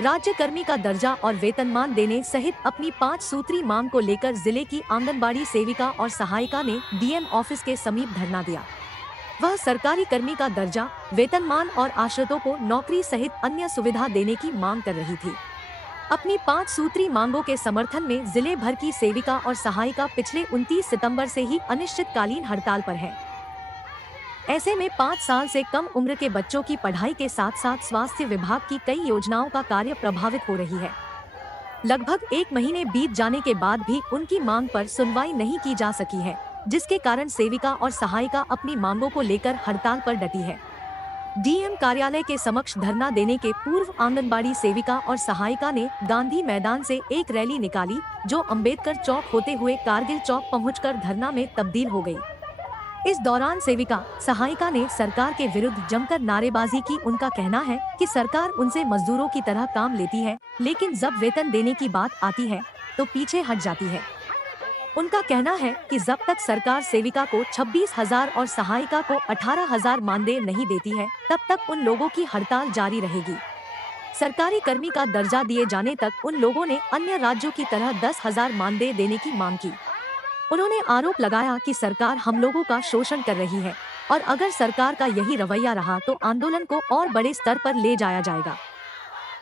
राज्य कर्मी का दर्जा और वेतनमान देने सहित अपनी 5 सूत्री मांग को लेकर जिले की आंगनबाड़ी सेविका और सहायिका ने डीएम ऑफिस के समीप धरना दिया। वह सरकारी कर्मी का दर्जा, वेतनमान और आश्रितों को नौकरी सहित अन्य सुविधा देने की मांग कर रही थी। अपनी 5 सूत्री मांगों के समर्थन में जिले भर की सेविका और सहायिका पिछले 29 सितंबर से ही अनिश्चितकालीन हड़ताल पर है। ऐसे में 5 साल से कम उम्र के बच्चों की पढ़ाई के साथ साथ स्वास्थ्य विभाग की कई योजनाओं का कार्य प्रभावित हो रही है। लगभग 1 महीने बीत जाने के बाद भी उनकी मांग पर सुनवाई नहीं की जा सकी है, जिसके कारण सेविका और सहायिका अपनी मांगों को लेकर हड़ताल पर डटी है। डीएम कार्यालय के समक्ष धरना देने के पूर्व आंगनबाड़ी सेविका और सहायिका ने गांधी मैदान से एक रैली निकाली, जो अंबेडकर चौक होते हुए कारगिल चौक पहुंचकर धरना में तब्दील हो गई। इस दौरान सेविका सहायिका ने सरकार के विरुद्ध जमकर नारेबाजी की। उनका कहना है कि सरकार उनसे मजदूरों की तरह काम लेती है, लेकिन जब वेतन देने की बात आती है तो पीछे हट जाती है। उनका कहना है कि जब तक सरकार सेविका को 26,000 और सहायिका को 18,000 मानदेय नहीं देती है, तब तक उन लोगों की हड़ताल जारी रहेगी। सरकारी कर्मी का दर्जा दिए जाने तक उन लोगों ने अन्य राज्यों की तरह 10,000 मानदेय देने की मांग की। उन्होंने आरोप लगाया कि सरकार हम लोगों का शोषण कर रही है और अगर सरकार का यही रवैया रहा तो आंदोलन को और बड़े स्तर पर ले जाया जाएगा।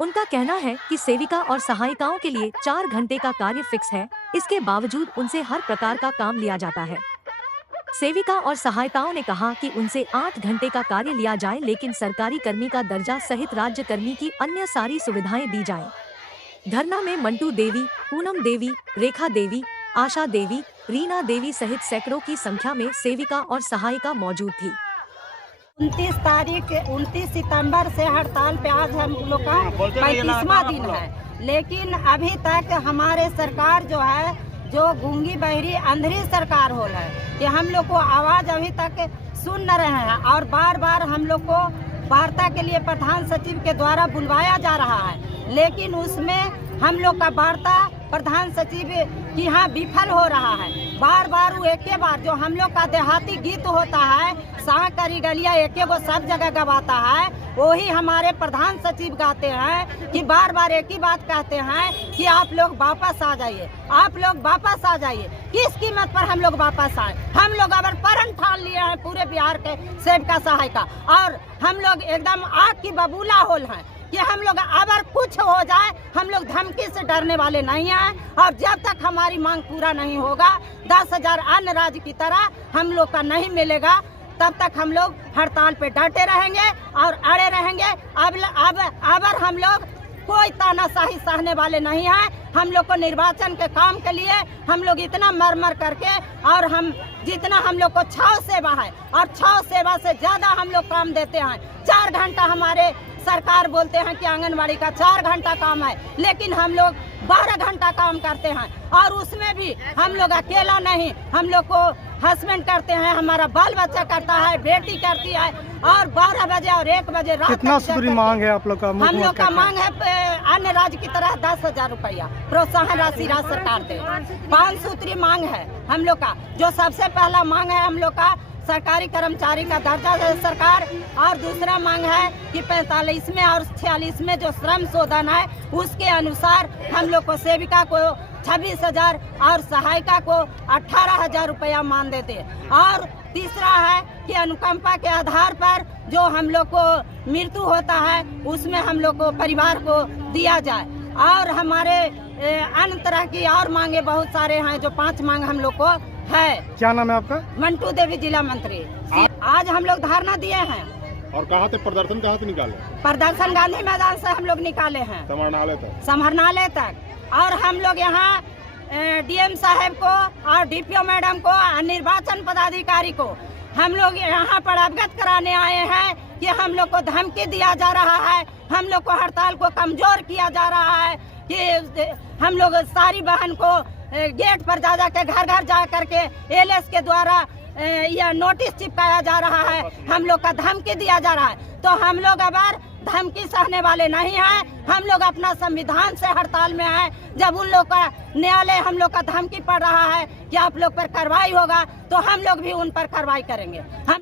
उनका कहना है कि सेविका और सहायिकाओं के लिए 4 घंटे का कार्य फिक्स है, इसके बावजूद उनसे हर प्रकार का काम लिया जाता है। सेविका और सहायिकाओं ने कहा कि उनसे 8 घंटे का कार्य लिया जाए, लेकिन सरकारी कर्मी का दर्जा सहित राज्य कर्मी की अन्य सारी सुविधाएं दी जाएं। धरना में मंटू देवी, पूनम देवी, रेखा देवी, आशा देवी, रीना देवी सहित सैकड़ों की संख्या में सेविका और सहायिका मौजूद थी। 29 सितंबर से हड़ताल पे आज हम लोग का 35वां दिन है, लेकिन अभी तक हमारे सरकार जो है, जो गूंगी बहरी अंधेरी सरकार हो है कि हम लोग को आवाज अभी तक सुन न रहे हैं और बार बार हम लोग को वार्ता के लिए प्रधान सचिव के द्वारा बुलवाया जा रहा है, लेकिन उसमें हम लोग का वार्ता प्रधान सचिव की यहाँ विफल हो रहा है। बार बार वो एक बार जो हम लोग का देहाती गीत होता है, साकरी गलिया एक वो सब जगह गवाता है, वही हमारे प्रधान सचिव गाते हैं कि बार बार एक ही बात कहते हैं कि आप लोग वापस आ जाइए, आप लोग वापस आ जाइए। किस कीमत पर हम लोग वापस आए? हम लोग अगर प्रण ठान लिए हैं पूरे बिहार के सेविका सहायिका, और हम लोग एकदम आग की बबूला होल हैं कि हम लोग अगर कुछ हो जाए, हम लोग धमकी से डरने वाले नहीं हैं। और जब तक हमारी मांग पूरा नहीं होगा, 10,000 अन्य राज्य की तरह हम लोग का नहीं मिलेगा, तब तक हम लोग हड़ताल पे डटे रहेंगे और अड़े रहेंगे। अब हम लोग कोई तानाशाही सहने वाले नहीं हैं। हम लोग को निर्वाचन के काम के लिए हम लोग इतना मर करके, और हम जितना हम लोग को 6 सेवा है और 6 सेवा से ज्यादा हम लोग काम देते हैं। 4 घंटा हमारे सरकार बोलते हैं कि आंगनबाड़ी का 4 घंटा काम है, लेकिन हम लोग 12 घंटा काम करते हैं, और उसमें भी हम लोग अकेला नहीं, हम लोग को हस्बैंड करते हैं, हमारा बाल बच्चा करता है, बेटी करती है, और 12 बजे और 1 बजे रात कितना सूत्री मांग है आप लोग का? हम लोग का मांग है अन्य राज्य की तरह 10,000 रुपया प्रोत्साहन राशि राज्य सरकार दे। 5 सूत्री मांग है हम लोग का। जो सबसे पहला मांग है हम लोग का सरकारी कर्मचारी का दर्जा है सरकार, और दूसरा मांग है कि 45वें और 46वें जो श्रम शोधन है उसके अनुसार हम लोग को सेविका को 26,000 और सहायिका को 18,000 रुपया मान देते। और तीसरा है कि अनुकंपा के आधार पर जो हम लोग को मृत्यु होता है उसमें हम लोग को परिवार को दिया जाए। और हमारे अन्य तरह की और मांगे बहुत सारे हैं, जो 5 मांग हम लोग को है। क्या नाम है आपका? मंटू देवी, जिला मंत्री। आज हम लोग धरना दिए हैं। और कहाँ से प्रदर्शन कहाँ से निकाले? प्रदर्शन गांधी मैदान से हम लोग निकाले हैं, समाहरणालय तक। और हम लोग यहाँ डीएम साहब को और डीपीओ मैडम को, निर्वाचन पदाधिकारी को हम लोग यहाँ पर अवगत कराने आए हैं कि हम लोग को धमकी दिया जा रहा है, हम लोग को हड़ताल को कमजोर किया जा रहा है, कि हम लोग सारी बहन को गेट पर जा के घर जा करके एलएस के द्वारा यह नोटिस चिपकाया जा रहा है, हम लोग का धमकी दिया जा रहा है। तो हम लोग अगर धमकी सहने वाले नहीं हैं, हम लोग अपना संविधान से हड़ताल में हैं। जब उन लोग का न्यायालय हम लोग का धमकी पड़ रहा है कि आप लोग पर कार्रवाई होगा, तो हम लोग भी उन पर कार्रवाई करेंगे। हम